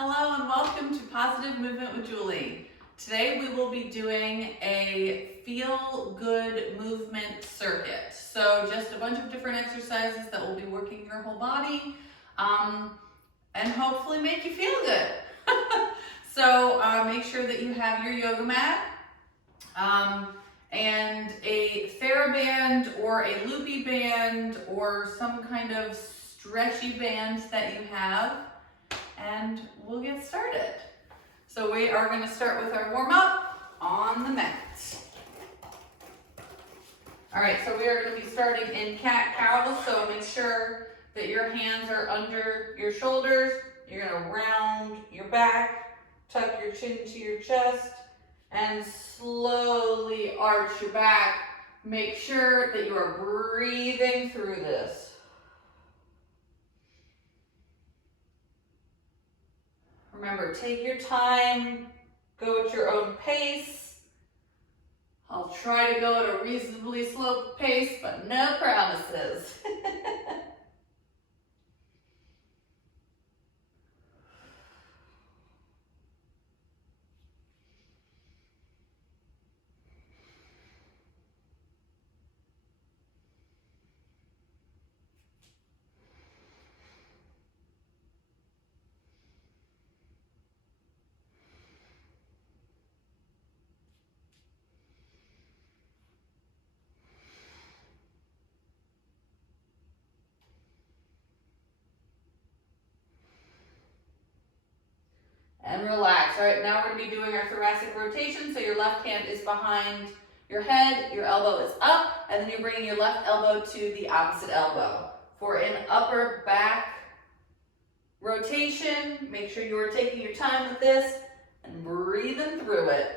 Hello and welcome to Positive Movement with Julie. Today we will be doing a feel good movement circuit. So just a bunch of different exercises that will be working your whole body and hopefully make you feel good. So make sure that you have your yoga mat and a TheraBand or a loopy band or some kind of stretchy band that you have. And we'll get started. So we are going to start with our warm-up on the mat. All right, so we are going to be starting in cat-cow, so make sure that your hands are under your shoulders. You're going to round your back, tuck your chin to your chest, and slowly arch your back. Make sure that you are breathing through this. Remember, take your time, go at your own pace. I'll try to go at a reasonably slow pace, but no promises. And relax. All right, now we're going to be doing our thoracic rotation. So your left hand is behind your head, your elbow is up, and then you're bringing your left elbow to the opposite elbow. For an upper back rotation, make sure you are taking your time with this and breathing through it.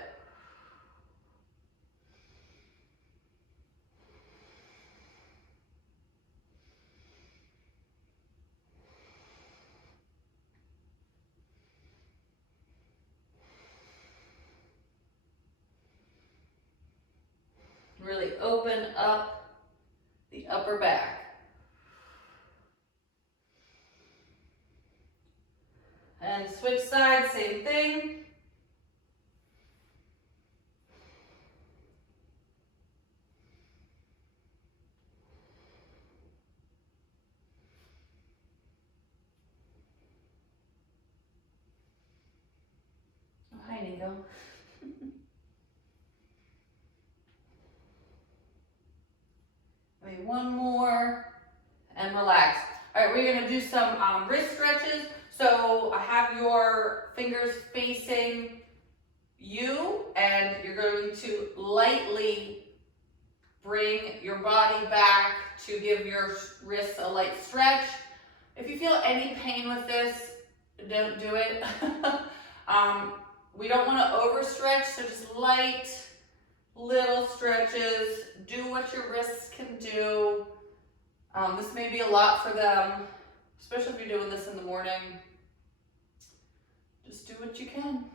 Really open up the upper back. And switch sides, same thing. Oh, hi, Nico. Maybe one more, and relax. All right, we're gonna do some wrist stretches. So I have your fingers facing you, and you're going to lightly bring your body back to give your wrists a light stretch. If you feel any pain with this, don't do it. We don't want to overstretch, so just light little stretches. Do what your wrists can do. This may be a lot for them, especially if you're doing this in the morning. Just do what you can.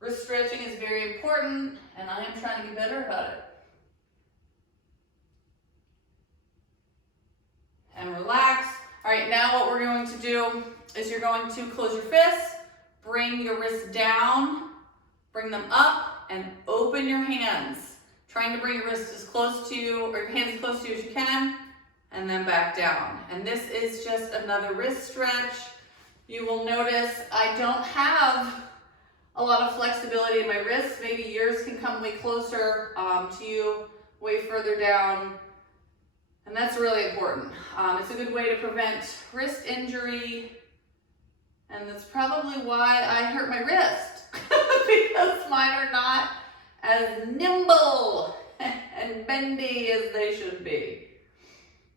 Wrist stretching is very important, and I am trying to get better about it. And relax. All right, now what we're going to do is you're going to close your fists, bring your wrists down, bring them up, and open your hands. Trying to bring your wrists as close to you, or your hands as close to you as you can, and then back down. And this is just another wrist stretch. You will notice I don't have a lot of flexibility in my wrists. Maybe yours can come way closer to you, way further down. And that's really important. It's a good way to prevent wrist injury. And that's probably why I hurt my wrist, because mine are not as nimble and bendy as they should be,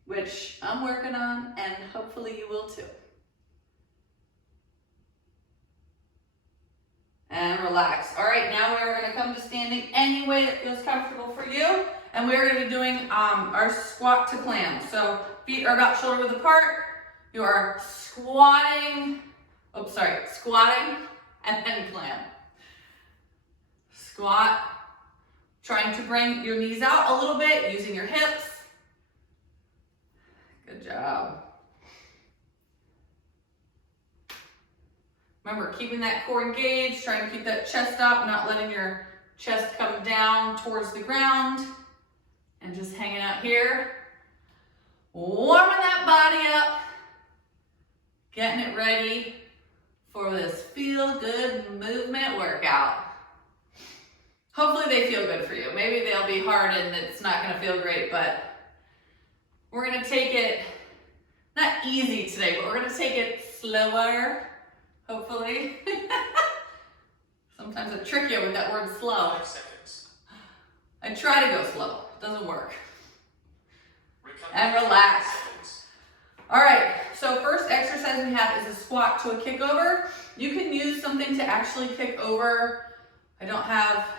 which I'm working on, and hopefully you will too. And relax. All right, now we're going to come to standing any way that feels comfortable for you, and we're going to be doing our squat to clam. So feet are about shoulder width apart. You are squatting and then clam. Squat, trying to bring your knees out a little bit, using your hips. Good job. Remember, keeping that core engaged, trying to keep that chest up, not letting your chest come down towards the ground, and just hanging out here. Warming that body up, getting it ready for this feel-good movement workout. Hopefully they feel good for you. Maybe they'll be hard and it's not gonna feel great, but we're gonna take it, not easy today, but we're gonna take it slower, hopefully. Sometimes it's trickier with that word slow. 5 seconds. I try to go slow, it doesn't work. And relax. All right, so first exercise we have is a squat to a kick over. You can use something to actually kick over. I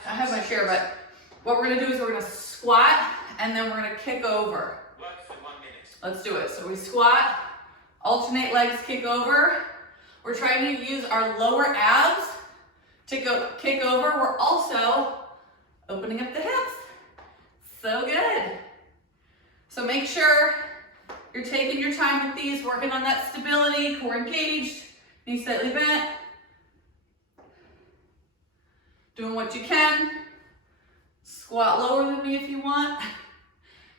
have my chair, but what we're gonna do is we're gonna squat and then we're gonna kick over. Work for 1 minute. Let's do it. So we squat, alternate legs, kick over. We're trying to use our lower abs to go kick over. We're also opening up the hips. So good. So make sure you're taking your time with these, working on that stability, core engaged, knees slightly bent. Doing what you can. Squat lower than me if you want.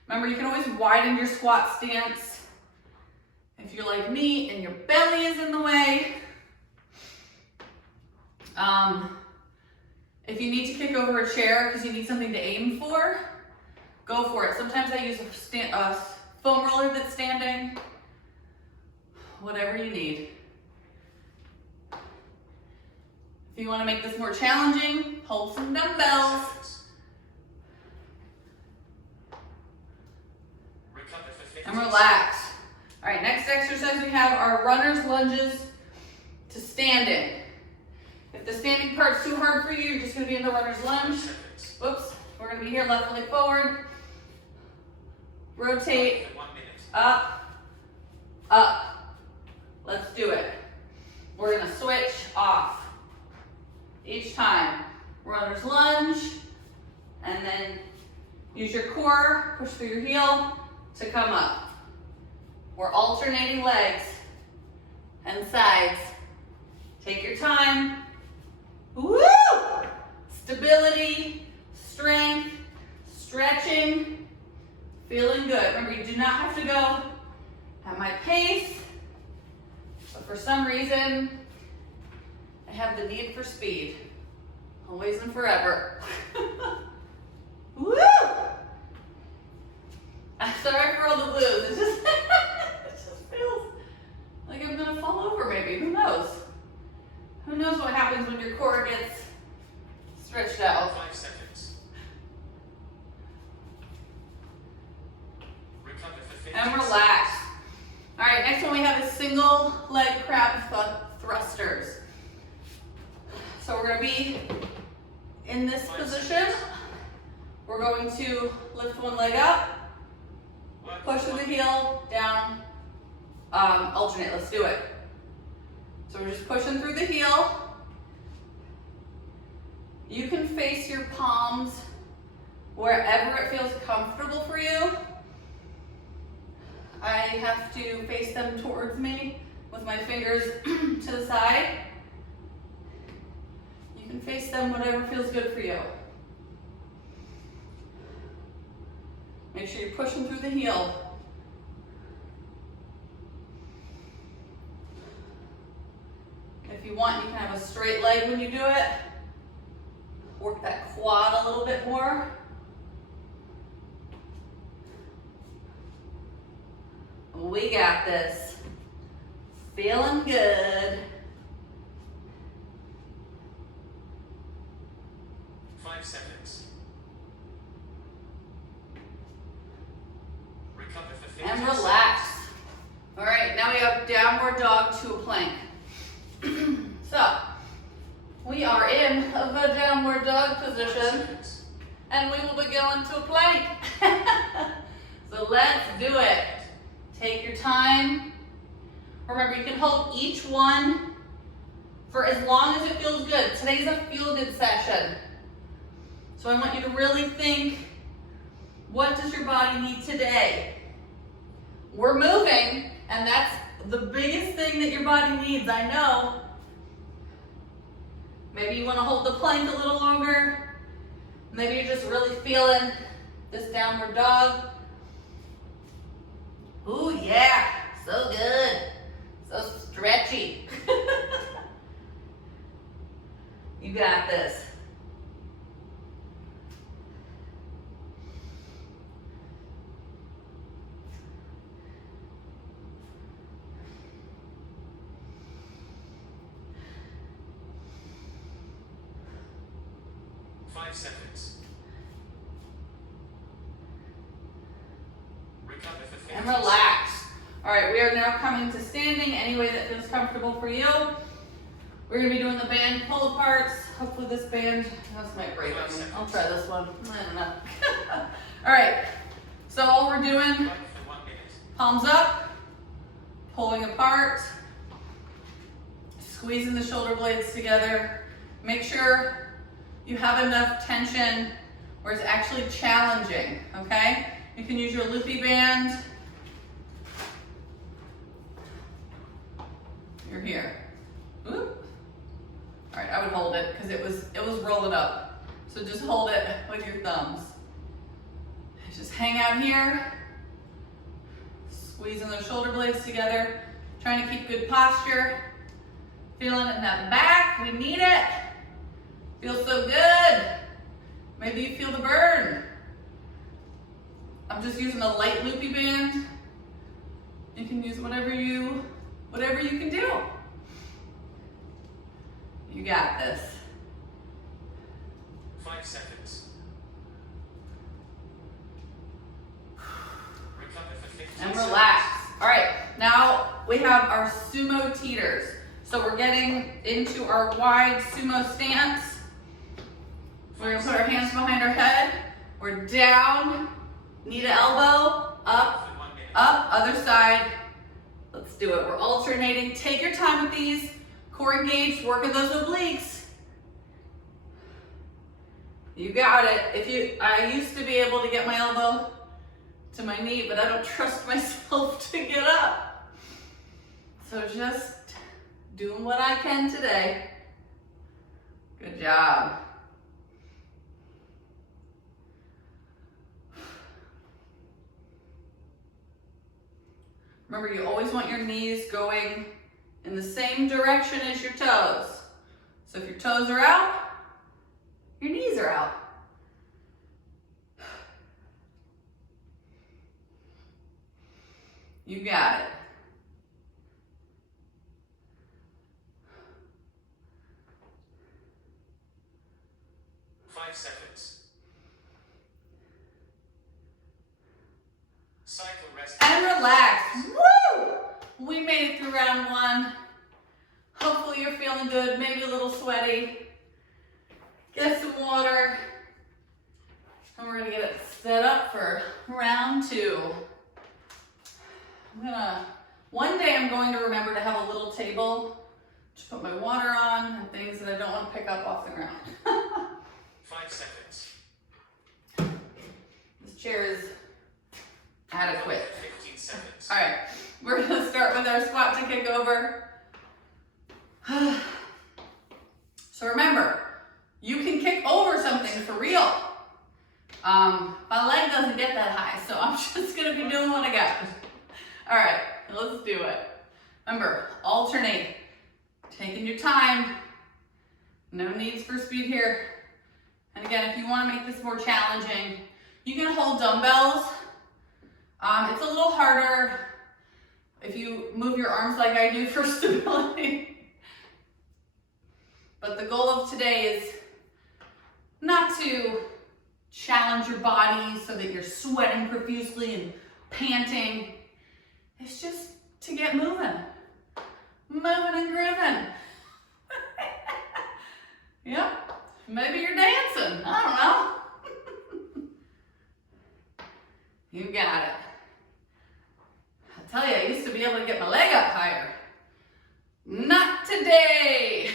Remember, you can always widen your squat stance if you're like me and your belly is in the way. If you need to kick over a chair because you need something to aim for, go for it. Sometimes I use a foam roller that's standing. Whatever you need. If you want to make this more challenging, hold some dumbbells. And relax. All right, next exercise we have are runner's lunges to standing. If the standing part's too hard for you, you're just going to be in the runner's lunge. Whoops. We're going to be here, left leg forward. Rotate. Up. Up. Let's do it. We're going to switch off. Each time. Runner's lunge. And then use your core, push through your heel to come up. We're alternating legs and sides. Take your time. Woo! Stability, strength, stretching, feeling good. Remember, you do not have to go at my pace, but for some reason, I have the need for speed. Always and forever. Woo! I'm sorry for all the woos. It just feels like I'm gonna fall over maybe. Who knows? Who knows what happens when your core gets stretched out? 5 seconds. Recover for 50 And relax. All right, next one we have is single leg crab thrusters. So we're gonna be in this position. We're going to lift one leg up, push through the heel, down, alternate. Let's do it. So we're just pushing through the heel. You can face your palms wherever it feels comfortable for you. I have to face them towards me with my fingers to the side. You can face them whatever feels good for you. Make sure you're pushing through the heel. If you want, you can have a straight leg when you do it. Work that quad a little bit more. We got this. Feeling good. 5 seconds. Recover for 50 And relax. All right, now we have downward dog to a plank. So, we are in the downward dog position, and we will be going to a plank. So let's do it. Take your time. Remember, you can hold each one for as long as it feels good. Today's a feel-good session. So I want you to really think, what does your body need today? We're moving, and that's the biggest thing that your body needs, I know. Maybe you want to hold the plank a little longer. Maybe you're just really feeling this downward dog. Ooh, yeah, so good. So stretchy. You got this. Five seconds. Recover for 50 And relax. All right, we are now coming to standing any way that feels comfortable for you. We're gonna be doing the band pull aparts. Hopefully this band, this might break on me. I'll try this one. I don't know. All right, so all we're doing, seconds. For 1 minute. palms up, pulling apart, squeezing the shoulder blades together. Make sure you have enough tension where it's actually challenging, okay? You can use your loopy band. You're here. Oop. All right, I would hold it because it was rolling up. So just hold it with your thumbs. Just hang out here, squeezing those shoulder blades together, trying to keep good posture. Feeling it in that back, we need it. Feels so good. Maybe you feel the burn. I'm just using a light loopy band. You can use whatever you can do. You got this. 5 seconds. Recover for 50 And seconds. relax. All right, now we have our sumo teeters. So we're getting into our wide sumo stance. We're gonna put our hands behind our head. We're down, knee to elbow, up, For 1 minute. up, other side. Let's do it. We're alternating. Take your time with these. Core engaged, working those obliques. You got it. I used to be able to get my elbow to my knee, but I don't trust myself to get up. So just doing what I can today. Good job. Remember, you always want your knees going in the same direction as your toes. So if your toes are out, your knees are out. You got it. Seconds. Cycle rest. And relax. Woo! We made it through round one. Hopefully you're feeling good, maybe a little sweaty. Get some water. And we're gonna get it set up for round two. One day I'm going to remember to have a little table to put my water on and things that I don't want to pick up off the ground. 5 seconds. This chair is adequate. 15 seconds. All right, we're gonna start with our squat to kick over. So remember, you can kick over something for real. My leg doesn't get that high, so I'm just gonna be doing what I got. All right, let's do it. Remember, alternate, taking your time. No needs for speed here. And again, if you want to make this more challenging, you can hold dumbbells. It's a little harder if you move your arms like I do for stability. But the goal of today is not to challenge your body so that you're sweating profusely and panting. It's just to get moving. Moving and grooving. Yep. Maybe you're dancing. I don't know. You got it. I tell you, I used to be able to get my leg up higher. Not today.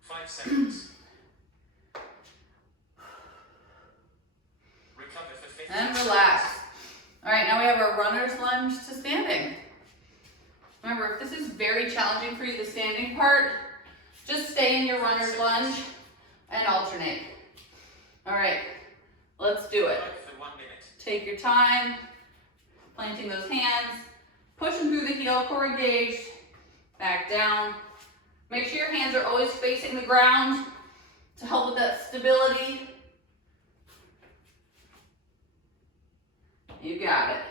5 seconds. Recover for 15 And seconds. relax. All right, now we have our runner's lunge to standing. Remember, if this is very challenging for you, the standing part, just stay in your runner's lunge and alternate. All right, let's do it. Work for 1 minute. Take your time, planting those hands, pushing through the heel, core engaged, back down. Make sure your hands are always facing the ground to help with that stability. You got it.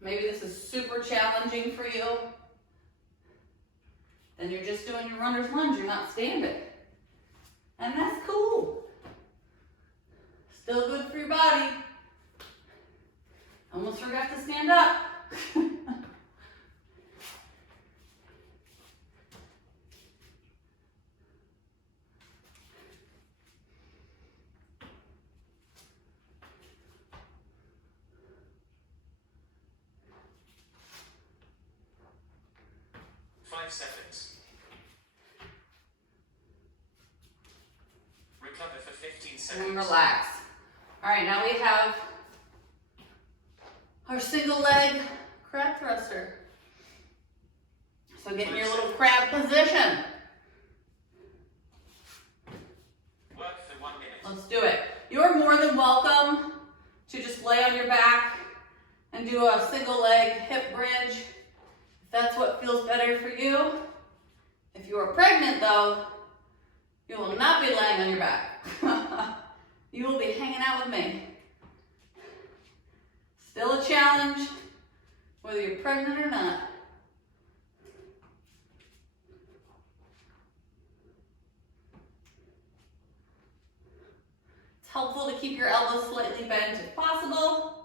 Maybe this is super challenging for you. Then you're just doing your runner's lunge, you're not standing. And that's cool. Still good for your body. Almost forgot to stand up. 5 seconds. Recover for 15 seconds. And relax. All right, now we have our single leg crab thruster. So get in your little crab position. Work for 1 minute. Let's do it. You're more than welcome to just lay on your back and do a single leg hip bridge. If that's what feels better for you. If you are pregnant though, you will not be laying on your back. You will be hanging out with me. Still a challenge, whether you're pregnant or not. It's helpful to keep your elbows slightly bent if possible.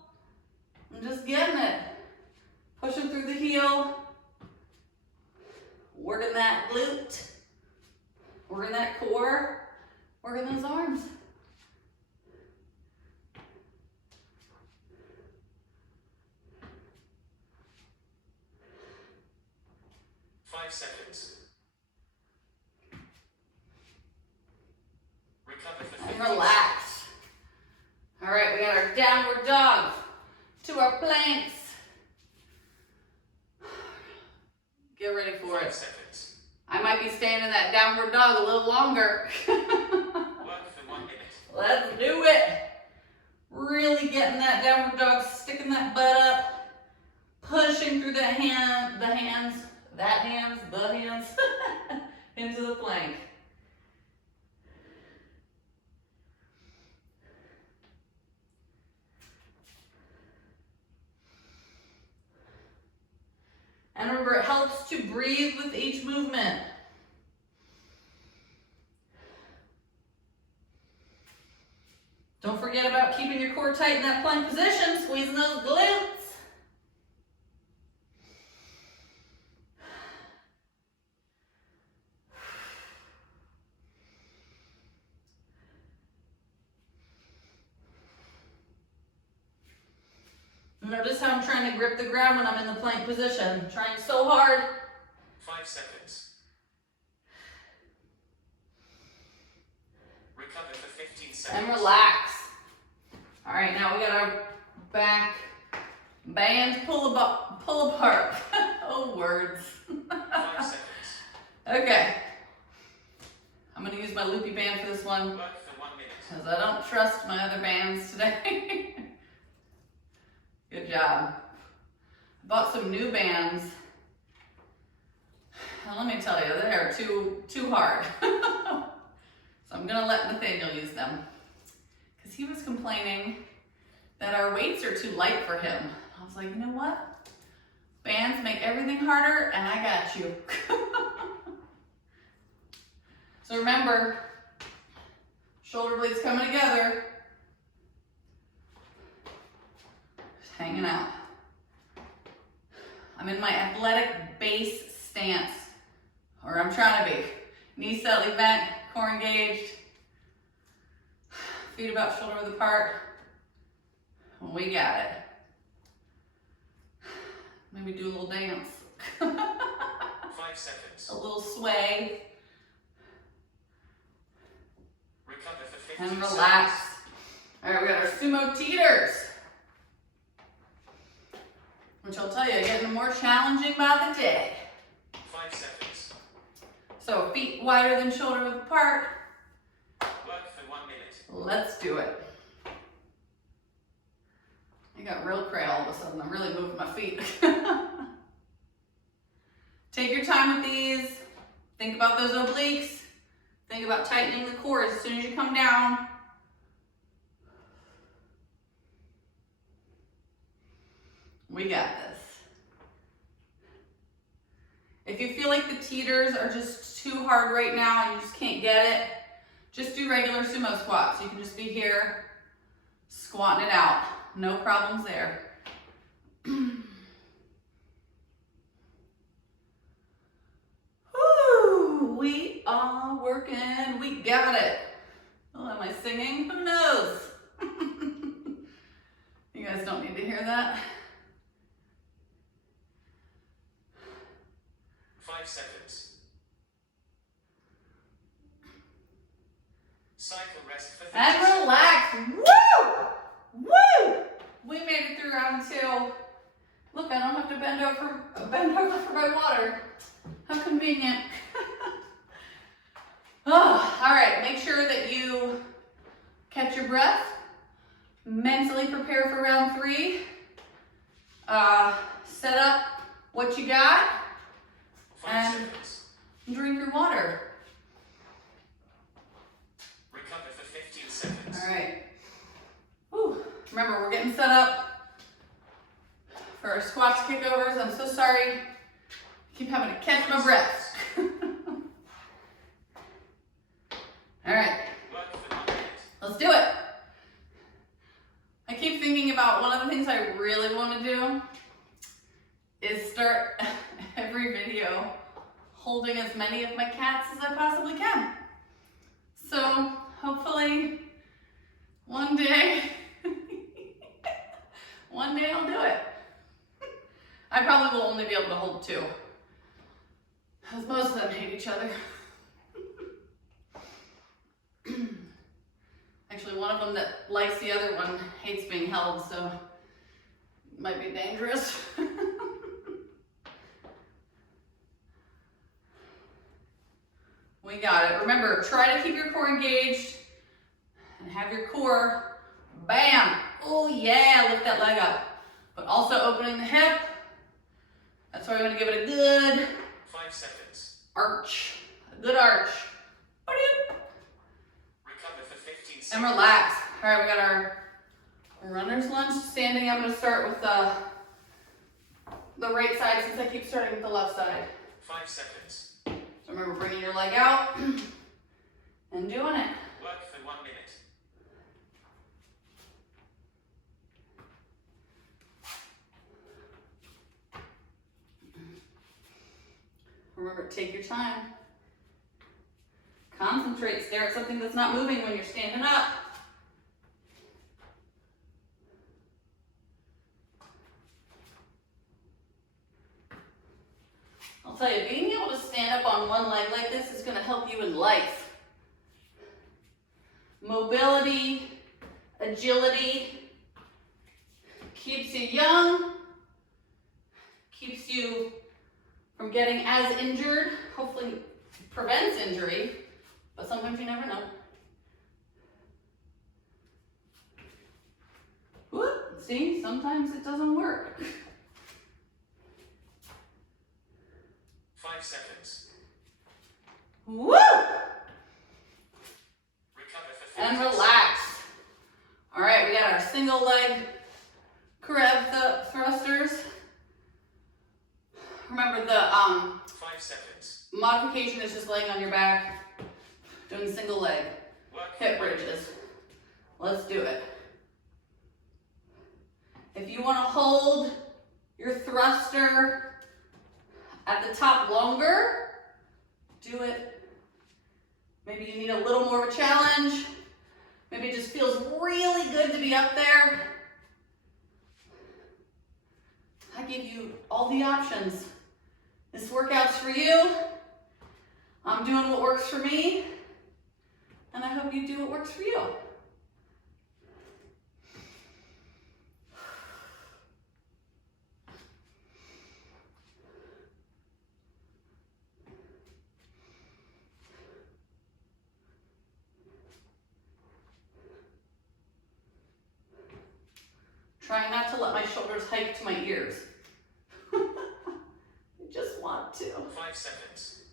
I'm just getting it. Pushing through the heel. Working that glute. Working that core. Working those arms. Five seconds. Recover for 15 And relax. All right, we got our downward dog to our planks. Get ready for 5 it. seconds. I might be staying in that downward dog a little longer. Work for 1 minute. Let's do it. Really getting that downward dog, sticking that butt up, pushing through the hands, into the plank. And remember, it helps to breathe with each movement. Don't forget about keeping your core tight in that plank position, squeezing those glutes. Notice how I'm trying to grip the ground when I'm in the plank position. I'm trying so hard. 5 seconds. Recover for 15 seconds. And relax. All right, now we got our back bands pull apart. Oh, words. 5 seconds. Okay. I'm gonna use my loopy band for this one Work for 1 minute. because I don't trust my other bands today. Good job. I bought some new bands. And let me tell you, they are too hard. So I'm gonna let Nathaniel use them. Because he was complaining that our weights are too light for him. I was like, you know what? Bands make everything harder and I got you. So remember, shoulder blades coming together. Just hanging out. I'm in my athletic base stance, or I'm trying to be. Knees slightly bent, core engaged. Feet about shoulder width apart. We got it. Maybe do a little dance. 5 seconds. A little sway. Recover for 15 And seconds. relax. All right, we got our sumo teeters. which I'll tell you, getting more challenging by the day. 5 seconds. So feet wider than shoulder width apart. Work for 1 minute. Let's do it. I got real cray all of a sudden. I'm really moving my feet. Take your time with these. Think about those obliques. Think about tightening the core as soon as you come down. We got this. If you feel like the teeters are just too hard right now and you just can't get it, just do regular sumo squats. You can just be here squatting it out. No problems there. Woo, we are working. We got it. Oh, am I singing? Who knows? You guys don't need to hear that. 5 seconds. Cycle rest for 30 And seconds. relax. Woo! Woo! We made it through round 2. Look, I don't have to bend over for my water. How convenient. Oh, all right, make sure that you catch your breath. Mentally prepare for round 3. Set up what you got 5 and seconds. drink your water. Recover for 15 seconds. All right. Whew. Remember, we're getting set up for our squats kickovers. I'm so sorry. I keep having to catch my breath. All right, Work for 1 minute. let's do it. I keep thinking about one of the things I really want to do is start every video holding as many of my cats as I possibly can. So hopefully one day I'll do it. I probably will only be able to hold 2, because most of them hate each other. Actually, one of them that likes the other one hates being held, so it might be dangerous. We got it. Remember, try to keep your core engaged and have your core, bam, oh yeah, lift that leg up. But also opening the hip. That's why we're gonna give it a good 5 seconds. arch, a good arch. Recover for 15 And seconds. relax. All right, we got our runner's lunge standing. I'm gonna start with the right side since I keep starting with the left side. 5 seconds. So remember bringing your leg out and doing it. Work for 1 minute. Remember, take your time. Concentrate, stare at something that's not moving when you're standing up. I'll tell you, being able to stand up on one leg like this is going to help you in life. Mobility, agility, keeps you young, keeps you from getting as injured, hopefully prevents injury, but sometimes you never know. Whoop, see, sometimes it doesn't work. 5 seconds. Woo! Recover for 15 And seconds. relax. All right, we got our single leg crab thrusters. Remember the 5 seconds. modification is just laying on your back, doing single leg, Work for hip 1 minute. bridges. Let's do it. If you want to hold your thruster at the top longer, do it. Maybe you need a little more of a challenge. Maybe it just feels really good to be up there. I give you all the options. This workout's for you. I'm doing what works for me, and I hope you do what works for you. Trying not to let my shoulders hike to my ears. I just want to. 5 seconds.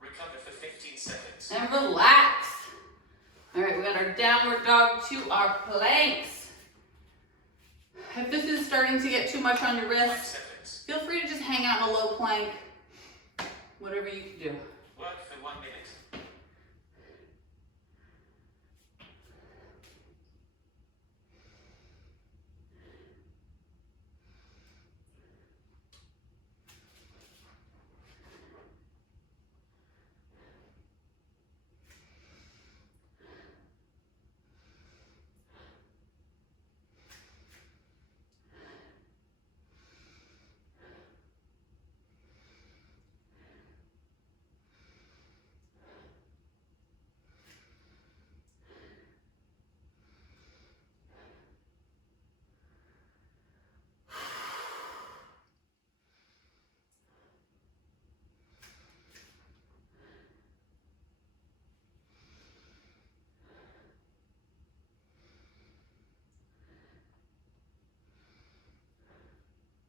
Recover for 15 seconds. And relax. All right, we got our downward dog to our planks. If this is starting to get too much on your 5 wrists, seconds. feel free to just hang out in a low plank. Whatever you can do. Work for 1 minute.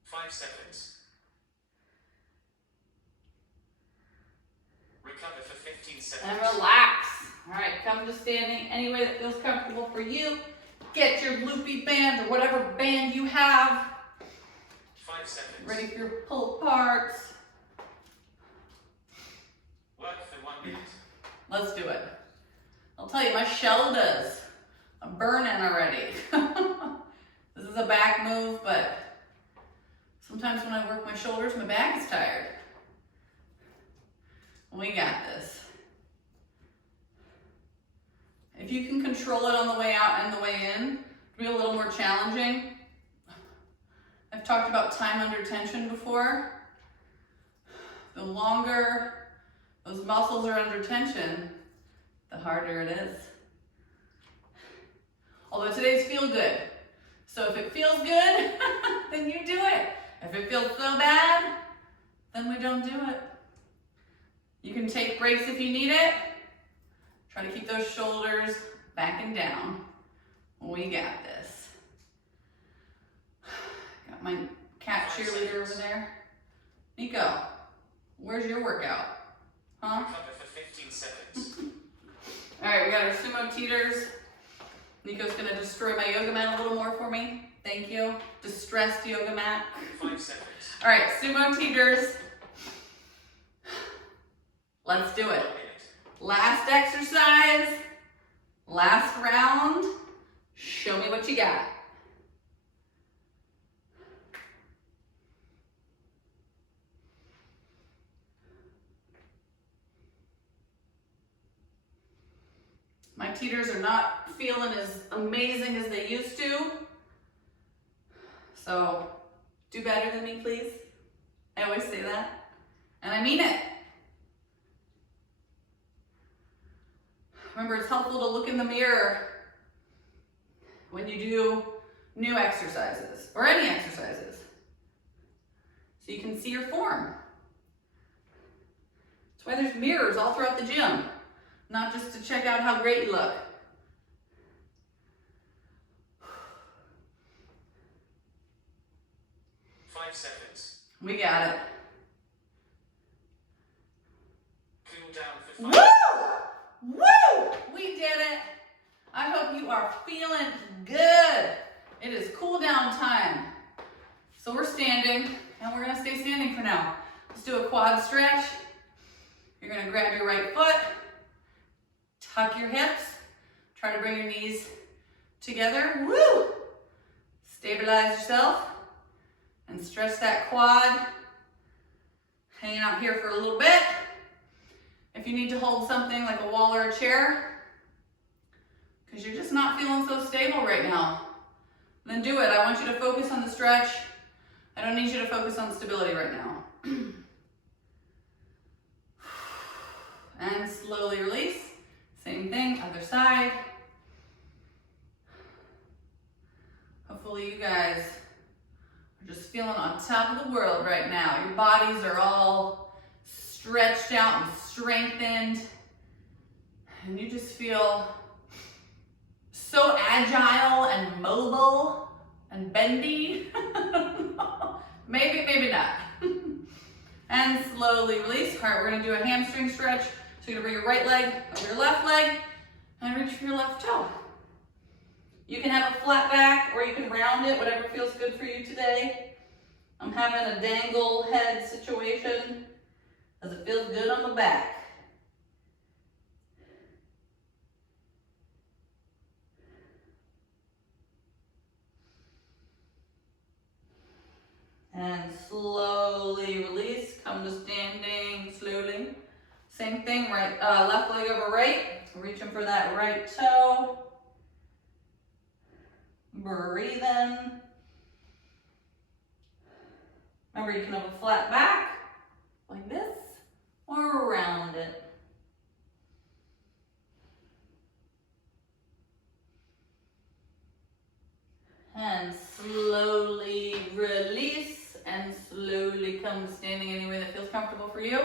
Five seconds. Recover for 15 seconds. And relax. All right, come to standing any way that feels comfortable for you. Get your loopy band or whatever band you have 5 seconds. ready for your pull aparts. Work for 1 minute. Let's do it. I'll tell you, my shoulders are burning already. This is a back move, but sometimes when I work my shoulders, my back is tired. We got this. If you can control it on the way out and the way in, it'll be a little more challenging. I've talked about time under tension before. The longer those muscles are under tension, the harder it is. Although today's feel good. So if it feels good, then you do it. If it feels so bad, then we don't do it. You can take breaks if you need it. Try to keep those shoulders back and down. We got this. Got my cat cheerleader over there. Nico, where's your workout? Huh? Recover for 15 seconds. All right, we got our sumo teeters. Nico's gonna destroy my yoga mat a little more for me. Thank you. Distressed yoga mat. 5 seconds. All right, sumo teeters. Let's do 1 it. minute. Last exercise, last round. Show me what you got. My teeters are not feeling as amazing as they used to. So do better than me, please. I always say that. And I mean it. Remember, it's helpful to look in the mirror when you do new exercises or any exercises so you can see your form. That's why there's mirrors all throughout the gym, not just to check out how great you look. Five seconds. We got it. Cool down for Woo! 5. Woo! We did it. I hope you are feeling good. It is cool down time. So we're standing, and we're gonna stay standing for now. Let's do a quad stretch. You're gonna grab your right foot, tuck your hips, try to bring your knees together. Woo! Stabilize yourself and stretch that quad. Hanging out here for a little bit. If you need to hold something like a wall or a chair, because you're just not feeling so stable right now, then do it. I want you to focus on the stretch. I don't need you to focus on stability right now. And slowly release. Same thing, other side. Hopefully you guys are just feeling on top of the world right now. Your bodies are all stretched out and strengthened. And you just feel so agile and mobile and bendy. Maybe not. And slowly release. All right, we're gonna do a hamstring stretch. So you're gonna bring your right leg over your left leg and reach for your left toe. You can have a flat back or you can round it, whatever feels good for you today. I'm having a dangle head situation as it feels good on the back. And slowly release, come to standing slowly. Same thing, right, left leg over right, reaching for that right toe. Breathe in. Remember, you can have a flat back, like this, or round it. And slowly release, and slowly come standing any way that feels comfortable for you.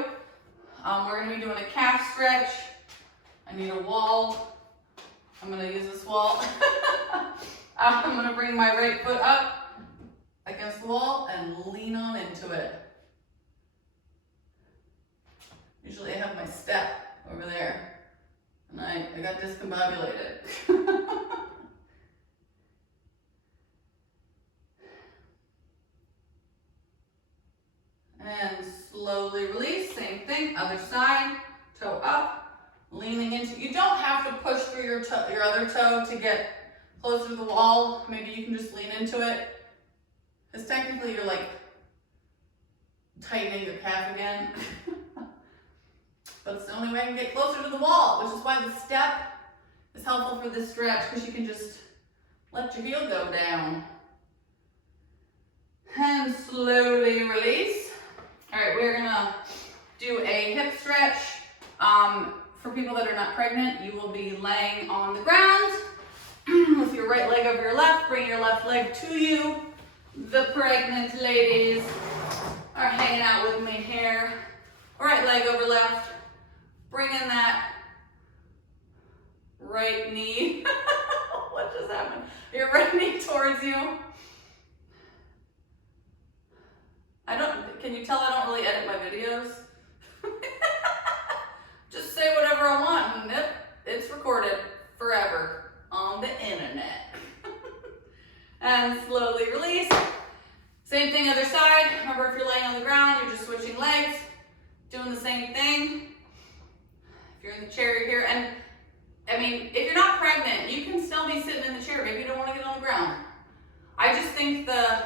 We're gonna be doing a calf stretch. I need a wall. I'm gonna use this wall. I'm gonna bring my right foot up against the wall and lean on into it. Usually I have my step over there, and I got discombobulated. And slowly release, same thing, other side, toe up, leaning into, you don't have to push through your other toe to get closer to the wall. Maybe you can just lean into it. Because technically you're like tightening your calf again. But it's the only way I can get closer to the wall, which is why the step is helpful for this stretch, because you can just let your heel go down. And slowly release. All right, we're gonna do a hip stretch. For people that are not pregnant, you will be laying on the ground with your right leg over your left. Bring your left leg to you. The pregnant ladies are hanging out with me here. Right leg over left. Bring in that right knee. What just happened? Your right knee towards you. Can you tell I don't really edit my videos? Just say whatever I want and it's recorded forever on the internet. And slowly release. Same thing other side. Remember, if you're laying on the ground, you're just switching legs, doing the same thing. If you're in the chair, you're here. And I mean, if you're not pregnant, you can still be sitting in the chair. Maybe you don't want to get on the ground. I just think the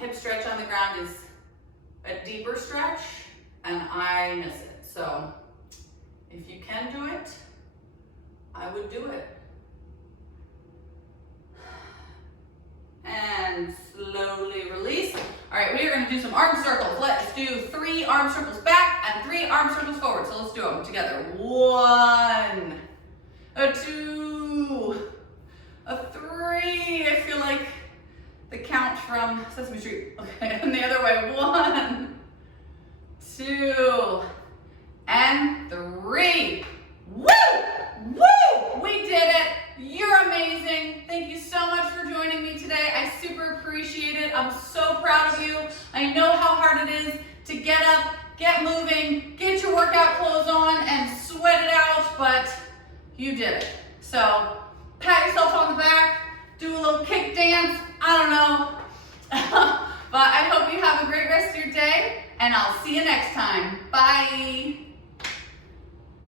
hip stretch on the ground is a deeper stretch and I miss it. So if you can do it, I would do it. And slowly release. All right, we are going to do some arm circles. Let's do 3 arm circles back and 3 arm circles forward. So let's do them together. 1, a 2, a 3. I feel like the count from Sesame Street. Okay, and the other way. 1, 2, and 3. Woo! Woo! We did it. You're amazing. Thank you so much for joining me today. I super appreciate it. I'm so proud of you. I know how hard it is to get up, get moving, get your workout clothes on, and sweat it out, but you did it. So pat yourself on the back, do a little kick dance. I don't know. But I hope you have a great rest of your day, and I'll see you next time. Bye.